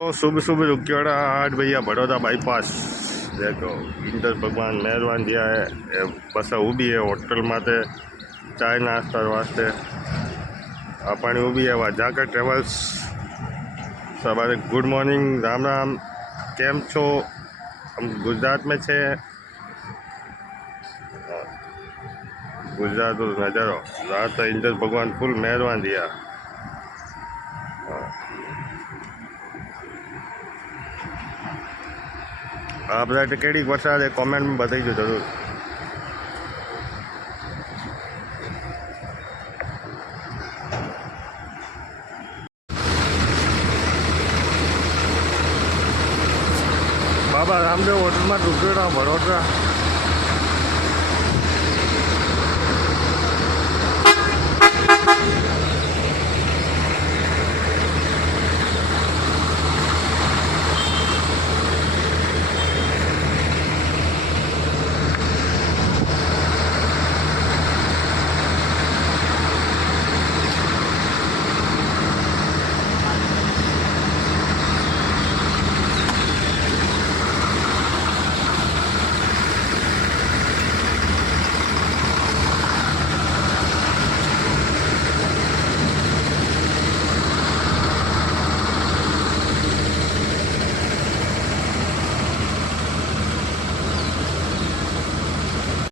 तो सुबह सुबह रुकियाड़ा 8 भैया बड़ौदा बाईपास देखो इंद्र भगवान मेहरबान दिया है ये बस ऊभी है होटल माते चाय नाश्ता वास्ते अपनी ऊभी है वहाँ जाकर ट्रेवल्स सवारे गुड मॉर्निंग राम राम केम छो हम गुजरात में छे गुजरात नजारो रात इंद्र भगवान फूल मेहरबान दिया आप केड़ी वरसाद है कॉमेंट में बताइए जरूर। बाबा रामदेव होटल में रुकेड़ा वडोदरा